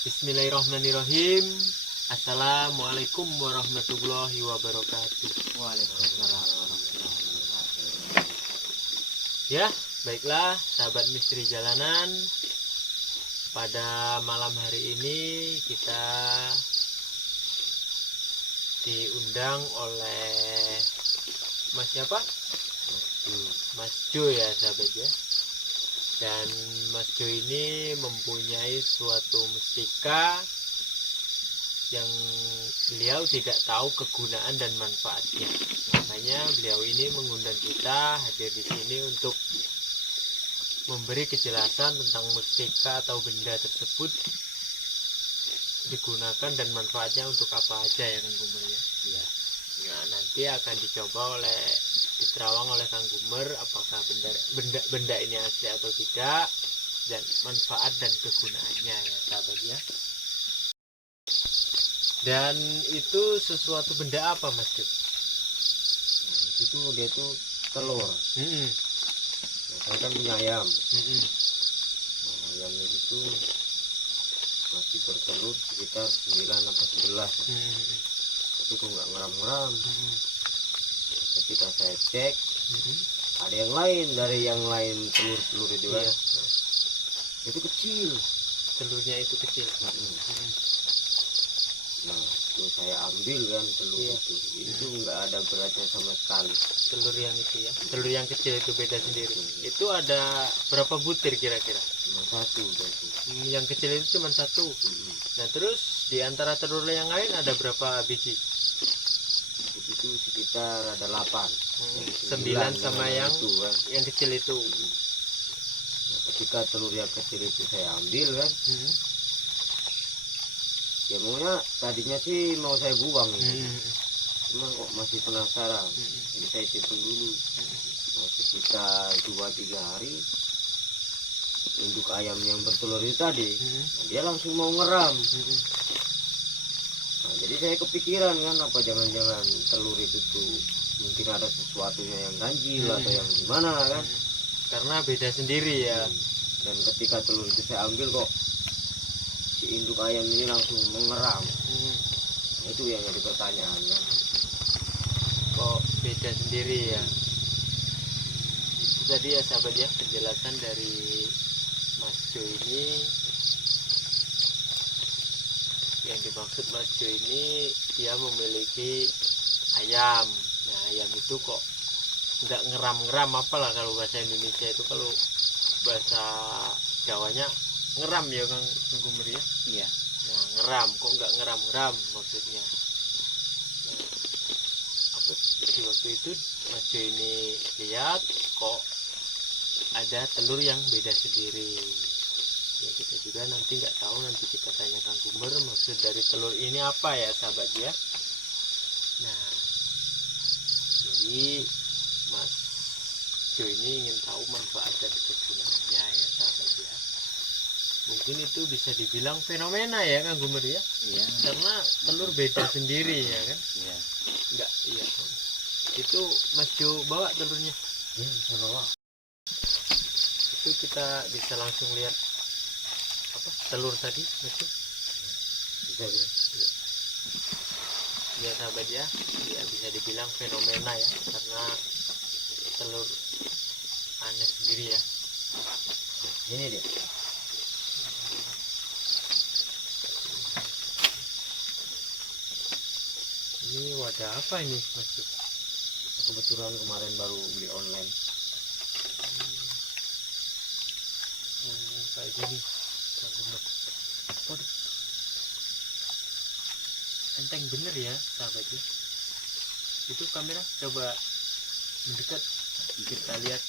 Bismillahirrahmanirrahim. Assalamualaikum warahmatullahi wabarakatuh. Waalaikumsalam warahmatullahi wabarakatuh. Ya, baiklah sahabat misteri jalanan. Pada malam hari ini kita diundang oleh Mas siapa? Mas Jo ya sahabat ya. Dan Mas Jo ini mempunyai suatu mustika yang beliau tidak tahu kegunaan dan manfaatnya. Makanya beliau ini mengundang kita hadir di sini untuk memberi kejelasan tentang mustika atau benda tersebut digunakan dan manfaatnya untuk apa aja ya Kang Gumer ya. Iya. Nah, nanti akan dicoba diterawang oleh Kang Gumer apakah benda ini asli atau tidak dan manfaat dan kegunaannya ya sahabat ya. Dan itu sesuatu benda apa Mas Jo? Itu dia itu telur. Saya kan punya ayam. Nah, ayam itu masih bertelur sekitar 9 atau 11. Tapi kok nggak ngeram-ngeram. Ketika saya cek, ada yang lain dari yang lain telur-telur itu kan. Itu kecil. Telurnya itu kecil. Nah, itu saya ambil kan telur itu nggak ada beratnya sama sekali. Telur yang itu ya, telur yang kecil itu beda sendiri. Itu ada berapa butir kira-kira? Cuma satu berarti. Yang kecil itu cuma satu. Nah terus di antara telur yang lain ada berapa biji? Itu sekitar ada 8. 9 sama yang itu kan. yang kecil itu. Nah, ketika telur yang kecil itu saya ambil kan, ya maunya tadinya sih mau saya buang gitu. Cuma kok masih penasaran, jadi saya simpen dulu. Nah, sekitar 2-3 hari induk ayam yang bertelur itu tadi, nah, dia langsung mau ngeram. Nah, jadi saya kepikiran kan, apa jangan-jangan telur itu tuh mungkin ada sesuatunya yang ganjil atau yang gimana kan, karena beda sendiri ya. Dan ketika telur itu saya ambil kok si induk ayam ini langsung mengeram. Nah, itu yang jadi pertanyaan kan, kok beda sendiri ya. Itu tadi ya sahabat ya penjelasan dari Mas Jo ini. Yang dimaksud Mas Jo ini dia memiliki ayam. Nah ayam itu kok nggak ngeram-ngeram, apalah kalau bahasa Indonesia itu, kalau bahasa Jawanya ngeram ya Kang Gumer ya. iya. Nah ngeram, kok nggak ngeram-ngeram maksudnya. Nah, apa di waktu itu Mas Jo ini lihat kok ada telur yang beda sendiri. Ya kita juga nanti nggak tahu, nanti kita tanya Kang Gumer maksud dari telur ini apa ya sahabat ya. Nah jadi Mas Jo ini ingin tahu manfaat dan kegunaannya ya sahabat ya. Mungkin itu bisa dibilang fenomena ya Kang Gumer ya. Iya. Karena telur beda sendiri ya kan. Iya. Enggak, iya. Itu Mas Jo bawa telurnya. Iya, bisa bawa. Itu kita bisa langsung lihat apa telur tadi Mas Jo. Bisa. Ya sahabat ya, ya bisa dibilang fenomena ya, karena telur aneh sendiri ya. Ini dia. Ini wadah apa ini Mas Jo? Kebetulan kemarin baru beli online. Kayak gini. Waduh. Enteng bener ya sahabat ya. Itu kamera coba mendekat, kita lihat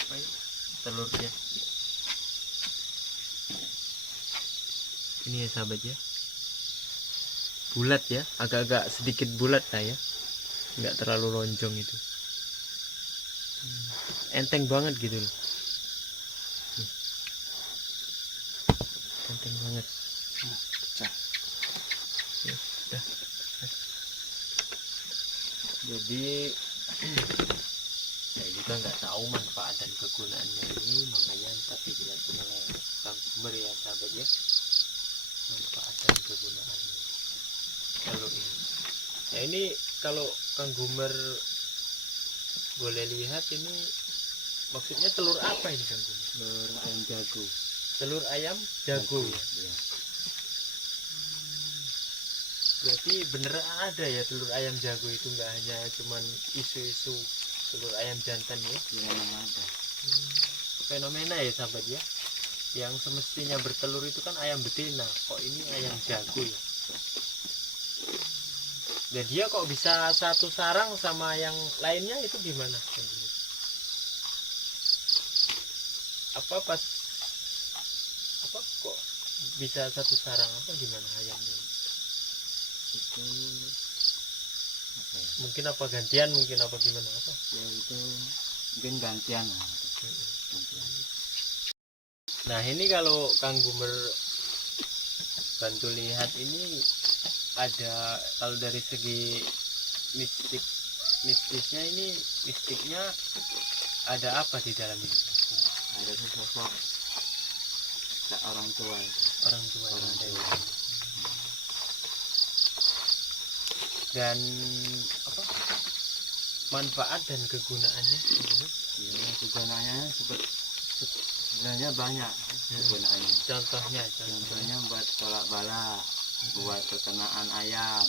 apa ini? Telurnya. Ini ya sahabat ya. Bulat ya, agak-agak sedikit bulat lah ya, nggak terlalu lonjong itu. Enteng banget gitu loh. Enteng banget. Pecah. Ya, udah. Jadi saya juga nggak tahu manfaat dan kegunaannya ini, makanya ntar dijelasin oleh Kang Gumer ya sahabat ya, manfaat dan kegunaan telur ini. Nah ini kalau Kang Gumer boleh lihat, ini maksudnya telur apa ini Kang Gumer? Telur ayam jago. Telur ayam jago ya. Ya. Berarti beneran ada ya telur ayam jago itu, nggak hanya cuman isu-isu telur ayam jantan ya? Ya memang ada. Fenomena ya sahabat ya, yang semestinya bertelur itu kan ayam betina, kok ini ayam jago ya? Dan dia kok bisa satu sarang sama yang lainnya, itu gimana? Apa pas apa kok bisa satu sarang, apa gimana ayamnya? Itu apa ya? Mungkin apa gantian, mungkin apa gimana apa? Ya itu mungkin gantian lah. Gantian. Nah ini kalau Kang Gumer bantu lihat, ini ada, kalau dari segi mistisnya ini, mistiknya ada apa di dalam ini? Ada sosok orang tua itu. Orang tua yang Orang ada tua. ini. Dan apa manfaat dan kegunaannya? Ya kegunaannya sebenarnya banyak kegunaannya. Contohnya Contohnya buat tolak bala, buat peternakan ayam,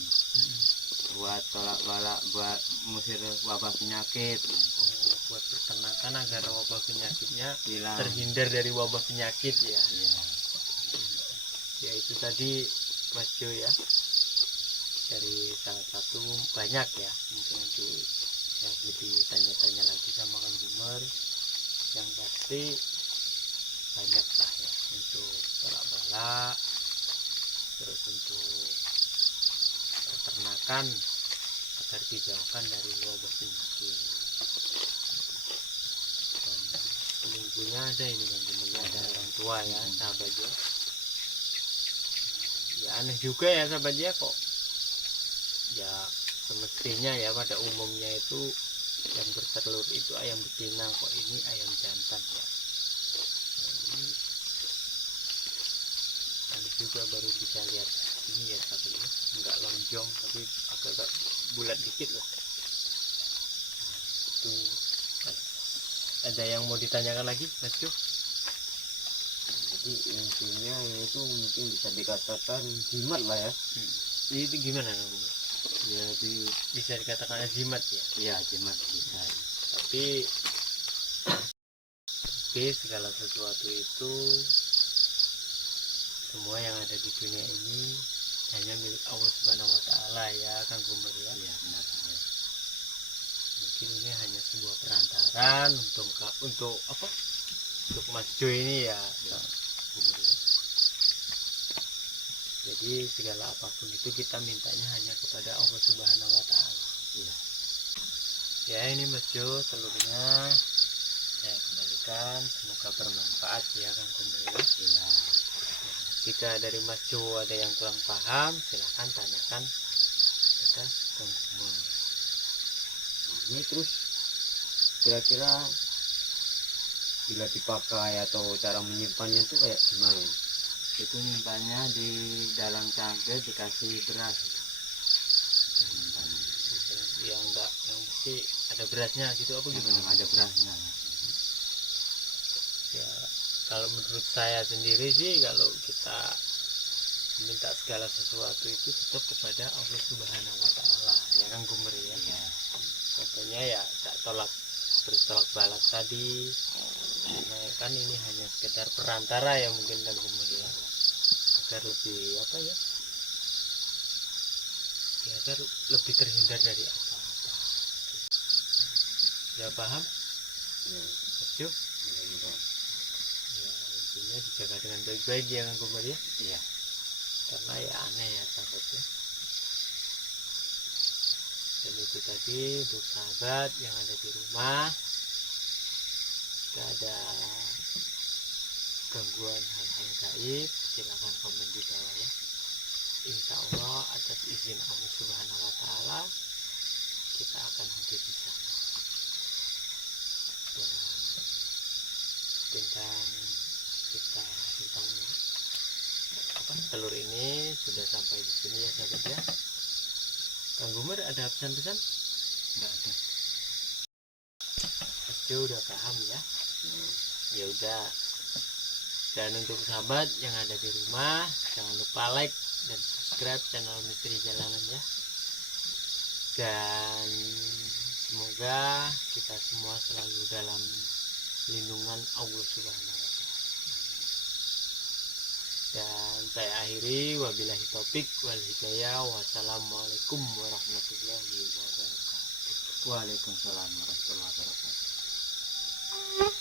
buat tolak bala, buat mengusir wabah penyakit. Oh, buat peternakan agar wabah penyakitnya Hilang. terhindar dari wabah penyakit ya. Iya. Ya itu tadi Mas Jo ya, dari salah satu banyak ya, mungkin nanti ya lebih tanya-tanya lagi sama Kang Gumer. Yang pasti banyak lah ya, untuk tolak bala, terus untuk peternakan agar dijauhkan dari wabah penyakit. Dan selingkuhnya ada ini Kang Gumer, ada orang tua ya sahabat ya. Ya aneh juga ya sahabat ya, kok ya semestinya ya pada umumnya itu yang bertelur itu ayam betina, kok ini ayam jantan ya. Nah, ini aneh juga, baru bisa lihat ini ya sahabat ya, nggak lonjong tapi agak bulat dikit lah. Nah, itu ada yang mau ditanyakan lagi Mas Jo? Jadi intinya itu mungkin bisa dikatakan jimat lah ya. Itu gimana Kang Gumer? Jadi Bisa dikatakan jimat ya, ya jimat bisa. tapi segala sesuatu itu, semua yang ada di dunia ini hanya milik Allah Subhanahu wa Ta'ala ya Kang Gumer ya. Iya benar. Ya. Mungkin ini hanya sebuah perantaran untuk apa, untuk Mas Jo ini ya, Kang Gumer ya. Jadi segala apapun itu kita mintanya hanya kepada Allah Subhanahu wa Ta'ala. Iya. Ya ini Mas Jo telurnya saya kembalikan, semoga bermanfaat ya Kang Gumer ya. Iya. Jika dari Mas Jo ada yang kurang paham, silahkan tanyakan kepada Kang Gumer. Ini terus kira-kira bila dipakai atau cara menyimpannya tuh kayak gimana? Itu nyimpannya di dalam cangkir dikasih beras. Ya enggak, yang mesti ada berasnya gitu apa gimana? Ada berasnya. Ya kalau menurut saya sendiri sih, kalau kita minta segala sesuatu itu tetap kepada Allah Subhanahu wa Ta'ala ya Kang Gumer ya. Iya. Contohnya ya tak bertolak balak tadi, karena kan ini hanya sekedar perantara ya mungkin Kang Gumer ya, agar lebih apa ya, agar lebih terhindar dari apa-apa ya. Paham Ya. Mas Jo? Ya intinya dijaga dengan baik-baik ya Kang Gumer ya. Iya. Karena ya aneh ya sahabat ya. Dan itu tadi untuk sahabat yang ada di rumah, jika ada gangguan hal-hal gaib, silakan komen di bawah ya. Insya Allah atas izin Allah Subhanahu wa Ta'ala kita akan hadir di sana. Dan tentang kita hadir telur ini sudah sampai di sini ya sahabat ya. Kang Gumer ada pesan-pesan? Nggak ada. Pasti udah paham ya. Ya udah. Dan untuk sahabat yang ada di rumah, jangan lupa like dan subscribe channel Misteri Jalanan ya. Dan semoga kita semua selalu dalam lindungan Allah Subhanahu wa Ta'ala. Dan saya akhiri, wabillahi taufik wal hidayah. Wassalamualaikum warahmatullahi wabarakatuh. Waalaikumsalam warahmatullahi wabarakatuh.